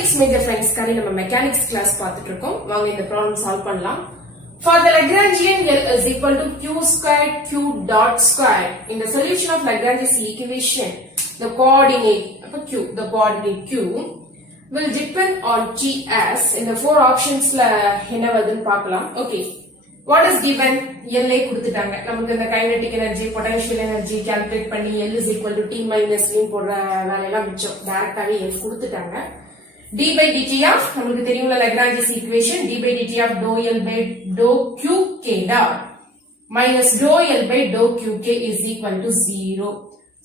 Mathematics major friends காரி நம்ம mechanics class பார்த்துட்டு இருக்கோம். வாங்க இந்த problem solve பண்ணலாம். For the Lagrangian L is equal to q squared q dot squared. In the solution of Lagrange's equation, the coordinate q will depend on t as in the four optionsல என்ன வருதுன்னு பார்க்கலாம். Okay. What is given? L கொடுத்துட்டாங்க. நமக்கு இந்த kinetic energy, potential energy calculate பண்ணி L is equal to t minus v போடுற வேலையெல்லாம் மிச்சம். டைரக்டாவே L கொடுத்துட்டாங்க. d by dt of நமக்கு தெரியும்ல Lagrange's equation d by dt of dou L by dou q k dot minus dou L by dou q k is equal to 0.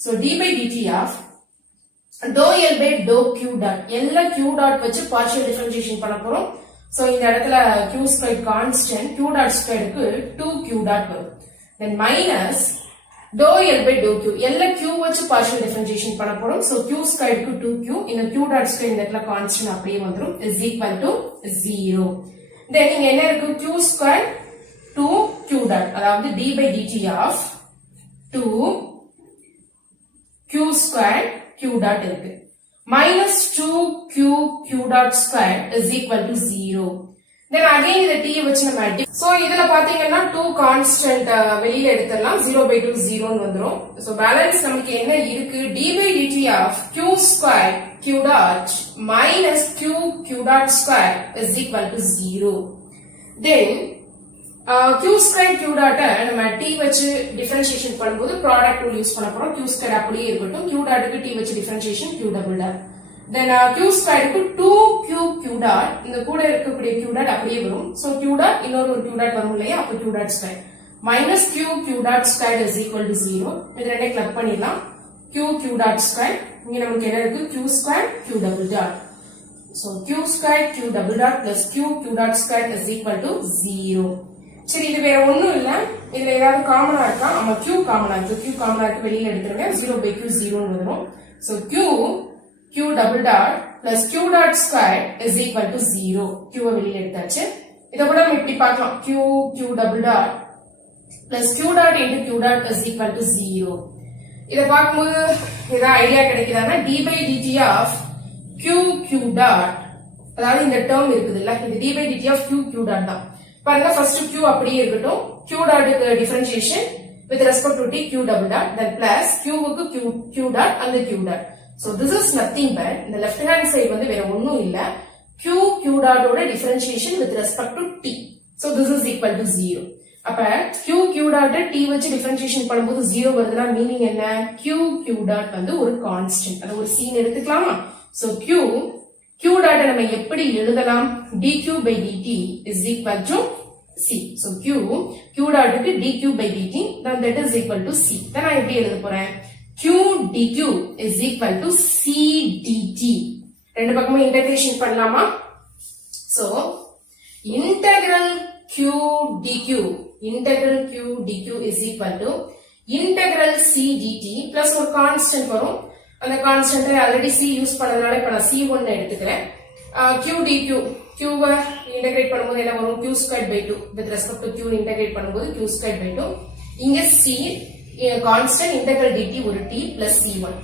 So d by dt of dou L by dou q dot L q dot வச்சு partial differentiation பண்ண போறோம். So இந்த இடத்துல q squared constant q dot squared க்கு 2q dot வரும். Then minus dou L by dou q L q வச்சு partial differentiation பண்ண போறோம். So q squared க்கு 2q இந்த q dot squared இந்த இடத்துல constant அப்படியே வந்துரும் is equal to 0. Then இங்க என்ன இருக்கு q squared 2q dot அதாவது d by dt of 2q squared q dot இருக்கு. Minus 2q q dot square is equal to 0. Then again இந்த t வச்சு நம்ம so இதுல பாத்தீங்கன்னா 2 constant வெளியில எடுத்துறலாம் 0 by 2 0 ன்னு வந்துரும். So balance நமக்கு என்ன இருக்கு d by dt of q square q dot minus q dot square is equal to 0. Then q square q dot நம்ம t வச்சு differentiation பண்ணும்போது product rule யூஸ் பண்ண போறோம். q square அப்படியே இருக்கட்டும். q dot க்கு t வச்சு differentiation q double dot. Then q square க்கு 2q dot இந்த கூட இருக்கக்கூடிய q dot அப்படியே வரும். So q dot இன்னொரு ஒரு q dot வரும் இல்லையா அப்ப q dot square minus q dot square is equal to 0. இது ரெண்டே கிளப் பண்ணிடலாம். q dot square இங்க நமக்கு என்ன இருக்கு q square q double dot. So q square q double dot plus q dot square is equal to 0. சரி இது வேற ஒண்ணும் இல்ல இதுல ஏதாவது காமனா இருக்கா ஆமா q காமனா இருக்கு q காமனா இருக்கு வெளியில எடுத்துருங்க 0 by q 0 ன்னு வரும் so q double dot plus q dot square is equal to 0 q வெளியில எடுத்தாச்சு இத கூட நம்ம இப்படி பார்க்கலாம் q double dot plus q dot into q dot is equal to 0 இத பாக்கும்போது ஏதா idea கிடைக்குதானா d by dt of q dot அதாவது இந்த டேர்ம் இருக்குதுல்ல இது d by dt of q dot தான் பாருங்க first q அப்படியே இருக்கட்டும் q dot க்கு differentiation with respect to t q double dot then plus q க்கு q dot and q dot so this is nothing but இந்த left hand side வந்து வேற ஒண்ணும் இல்ல q dot ஓட differentiation with respect to t so this is equal to 0 அப்ப q dot t வச்சு differentiation பண்ணும்போது 0 வருதுனா மீனிங் என்ன q dot வந்து ஒரு கான்ஸ்டன்ட் அது ஒரு சீன் எடுத்துக்கலாமா so q dot நம்ம எப்படி எழுதலாம் dq by dt is equal to c so q dot க்கு dq by dt then that is equal to c then நான் எப்படி எழுத போறேன் q dq is equal to c dt ரெண்டு பக்கமும் இன்டகிரேஷன் பண்ணலாமா so integral q dq is equal to integral c dt plus ஒரு constant வரும் அந்த கான்ஸ்டன்ட் ஆல்ரெடி c யூஸ் பண்ணதனால இப்ப நான் c1 எடுத்துக்கிறேன் q dq q வை இன்டகிரேட் பண்ணும்போது என்ன வரும் q squared by 2 with respect to q integrate பண்ணும்போது q squared by 2 இங்க c கான்ஸ்டன்ட் இன்டகிரல் dt ஒரு t plus c1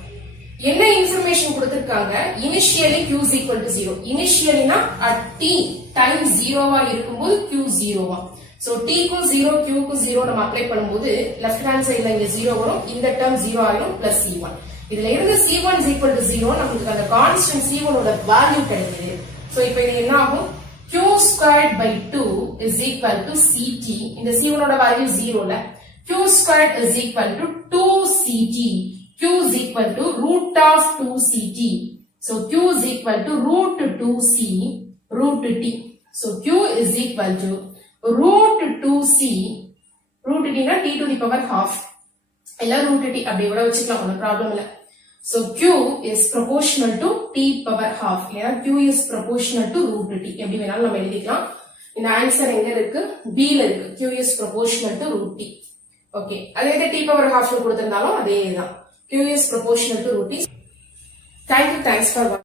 என்ன இன்ஃபர்மேஷன் கொடுத்திருக்காங்க initially q is equal to 0 இனிஷியலினா at t time 0 வா இருக்கும்போது q 0 வா so t க்கு 0 q க்கு 0 நம்ம அப்ளை பண்ணும்போது லெஃப்ட் ஹேண்ட் சைடுல இங்க 0 வரும் இந்த டேர்ம் 0 ஆயிடும் plus c1 இதுல இருந்து c1 is equal to 0 நமக்கு அந்த கான்ஸ்டன்ட் c1 ஓட வேல்யூ கிடைக்குது சோ இப்போ இது என்ன ஆகும் q squared by 2 is equal to ct இந்த c1 ஓட வேல்யூ 0 ல q squared is equal to 2ct q is equal to root of 2ct so q is equal to root 2c root t so q is equal to root 2c root t na t to the power half இல்ல root t அப்படி கூட வச்சுக்கலாம் ஒண்ணும் problem இல்ல so q is proportional to t power half இல்லனா q is proportional to root t எப்படி வேணாலும் நம்ம எழுதிக்கலாம் இந்த ஆன்சர் எங்க இருக்கு b ல இருக்கு q is proportional to root t okay அதே t power half ல கொடுத்திருந்தாலும் அதேதான் q is proportional to root t thanks for watching